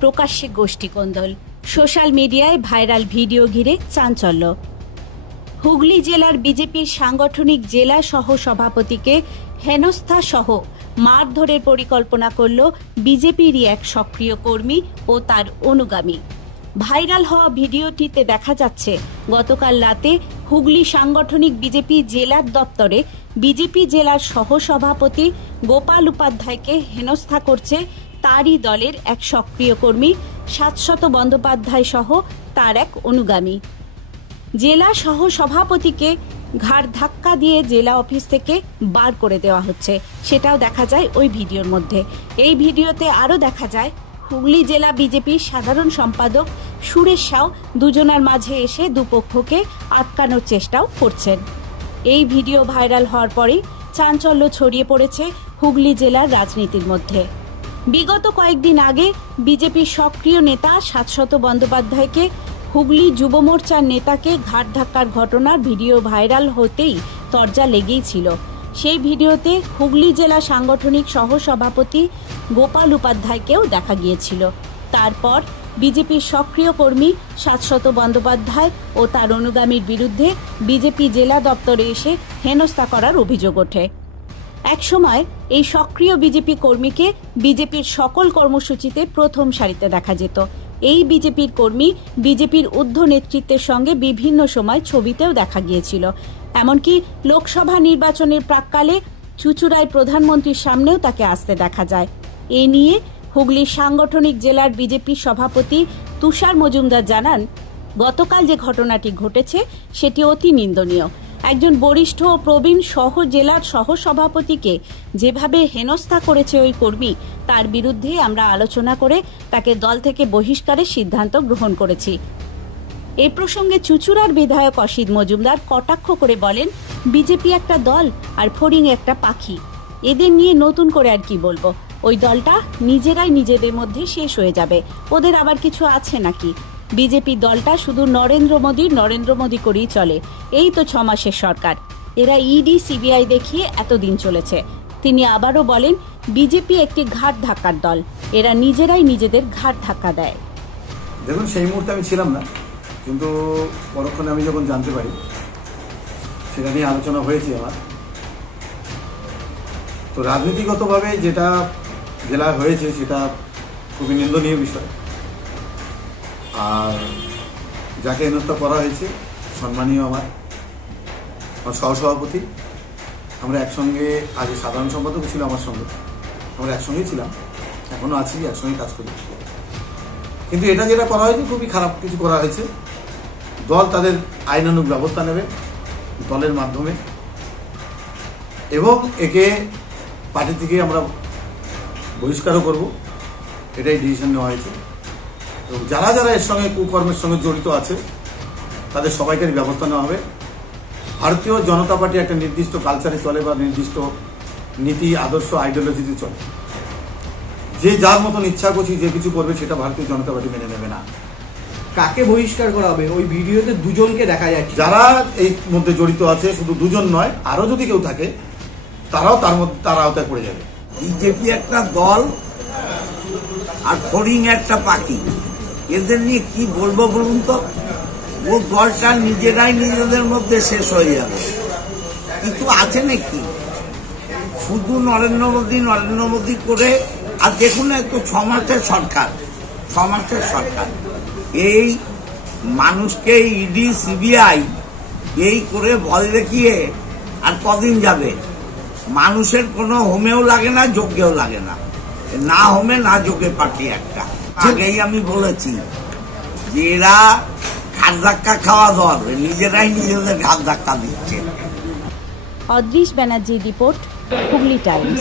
প্রকাশ্যে গোষ্ঠীকোন্দল, সোশ্যাল মিডিয়ায় viral video ঘিরে চাঞ্চল্য। হুগলি জেলার বিজেপির সাংগঠনিক জেলা সহ সভাপতিকে হেনস্থা সহ মারধরের পরিকল্পনা করল বিজেপিরই এক সক্রিয় কর্মী ও তার অনুগামী। ভাইরাল হওয়া ভিডিওটিতে দেখা যাচ্ছে গতকাল রাতে হুগলি সাংগঠনিক বিজেপি জেলার দপ্তরে বিজেপি জেলার সহসভাপতি গোপাল উপাধ্যায়কে হেনস্থা করছে তারই দলের এক সক্রিয় কর্মী শাশ্বত বন্দ্যোপাধ্যায় সহ তার এক অনুগামী। জেলা সহসভাপতিকে ঘাড় ধাক্কা দিয়ে জেলা অফিস থেকে বার করে দেওয়া হচ্ছে, সেটাও দেখা যায় ওই ভিডিওর মধ্যে। এই ভিডিওতে আরও দেখা যায় হুগলি জেলা বিজেপির সাধারণ সম্পাদক সুরেশ সাউ দুজনার মাঝে এসে দুপক্ষকে আটকানোর চেষ্টাও করছেন। এই ভিডিও ভাইরাল হওয়ার পরেই চাঞ্চল্য ছড়িয়ে পড়েছে হুগলি জেলার রাজনীতির মধ্যে। বিগত কয়েকদিন আগে বিজেপির সক্রিয় নেতা শাশ্বত বন্দ্যোপাধ্যায়কে হুগলি যুব মোর্চার নেতাকে ঘাড় ধাক্কার ঘটনার ভিডিও ভাইরাল হতেই তরজা লেগেই ছিল। সেই ভিডিওতে হুগলি জেলা সাংগঠনিক সহসভাপতি গোপাল উপাধ্যায়কেও দেখা গিয়েছিল। তারপর বিজেপির সক্রিয় কর্মী শাশ্বত বন্দ্যোপাধ্যায় ও তার অনুগামীর বিরুদ্ধে বিজেপি জেলা দপ্তরে এসে হেনস্থা করার অভিযোগ ওঠে। একসময় এই সক্রিয় বিজেপি কর্মীকে বিজেপির সকল কর্মসূচিতে প্রথম সারিতে দেখা যেত। এই বিজেপির কর্মী বিজেপির ঊর্ধ্ব নেতৃত্বের সঙ্গে বিভিন্ন সময় ছবিতেও দেখা গিয়েছিল। এমনকি লোকসভা নির্বাচনের প্রাক্কালে চুঁচুড়ায় প্রধানমন্ত্রীর সামনেও তাকে আসতে দেখা যায়। এ নিয়ে হুগলির সাংগঠনিক জেলার বিজেপি সভাপতি তুষার মজুমদার জানান, গতকাল যে ঘটনাটি ঘটেছে সেটি অতি নিন্দনীয়। একজন বরিষ্ঠ ও প্রবীণ সহ জেলার সহসভাপতিকে যেভাবে হেনস্থা করেছে ওই কর্মী, তার বিরুদ্ধে আমরা আলোচনা করে তাকে দল থেকে বহিষ্কারের সিদ্ধান্ত গ্রহণ করেছি। এ প্রসঙ্গে চুঁচুড়ার বিধায়ক অসিত মজুমদার কটাক্ষ করে বলেন, বিজেপি একটা দল আর ফড়িং একটা পাখি, এদের নিয়ে নতুন করে আর কি বলবো। ওই দলটা নিজেরাই নিজেদের মধ্যে শেষ হয়ে যাবে, ওদের আবার কিছু আছে নাকি? বিজেপি দলটা শুধু নরেন্দ্র মোদী করেই চলে। এই তো 6 মাসের সরকার, এরা ইডি সিবিআই দেখিয়ে এতদিন চলেছে। তিনি আবারও বলেন, বিজেপি একটি ঘাড় ধাক্কার দল, এরা নিজেরাই নিজেদের ঘাড় ধাক্কা দেয়। দেখুন, সেই মুহূর্তে আমি ছিলাম না, কিন্তু পরক্ষণে আমি যখন জানতে পারি সেটা নিয়ে আলোচনা হয়েছে আমার। তো রাজনীতিগতভাবে যেটা জেলায় হয়েছে সেটা খুবই নিন্দনীয় বিষয়। আর যাকে হেনস্থা করা হয়েছে সম্মানীয় আমার সহসভাপতি, আমরা একসঙ্গে, আগে সাধারণ সম্পাদকও ছিল আমার সঙ্গে, আমরা একসঙ্গেই ছিলাম, এখনও আছি, একসঙ্গে কাজ করি। কিন্তু এটা যেটা করা হয়েছে খুবই খারাপ কিছু করা হয়েছে। দল তাদের আইনানুগ ব্যবস্থা নেবে দলের মাধ্যমে, এবং একে পার্টি থেকে আমরা বহিষ্কারও করব, এটাই ডিসিশন নেওয়া হয়েছে। এবং যারা যারা এর সঙ্গে কুকর্মের সঙ্গে জড়িত আছে তাদের সবাইকারই ব্যবস্থা নেওয়া হবে। ভারতীয় জনতা পার্টি একটা নির্দিষ্ট কালচারে চলে বা নির্দিষ্ট নীতি আদর্শ আইডিওলজিতে চলে। যে যার মতন ইচ্ছা করছি যে কিছু করবে সেটা ভারতীয় জনতা পার্টি মেনে নেবে না। কাকে বহিষ্কার করা হবে? ওই ভিডিওতে দুজনকে দেখা যাচ্ছে। যারা এই মধ্যে জড়িত আছে, শুধু দুজন নয়, আরো যদি কেউ থাকে তারাও তার আওতায় পড়ে যাবে। বিজেপি একটা দল আর ফড়িং একটা পাখি, এদের নিয়ে কি বলবো বলুন তো? ও দলটা নিজেরাই নিজেদের মধ্যে শেষ হয়ে যাবে। কিছু আছে নাকি? শুধু নরেন্দ্র মোদী করে। আর দেখুন, একটু 6 মাসের সরকার, এই মানুষকে ইডি সিবিআই এই করে ভয় দেখিয়ে আর কদিন যাবে? মানুষের কোনো হোমেও লাগে না, যোগ্যেও লাগে না, না হোমে না যোগ্যে পার্টি একটা। আগেই আমি বলেছি যে এরা ঘাড় ধাক্কা খাওয়া দল, নিজেরাই নিজেদের ঘাড় ধাক্কা দিচ্ছে। অদৃশ ব্যানার্জির রিপোর্ট, হুগলি টাইমস।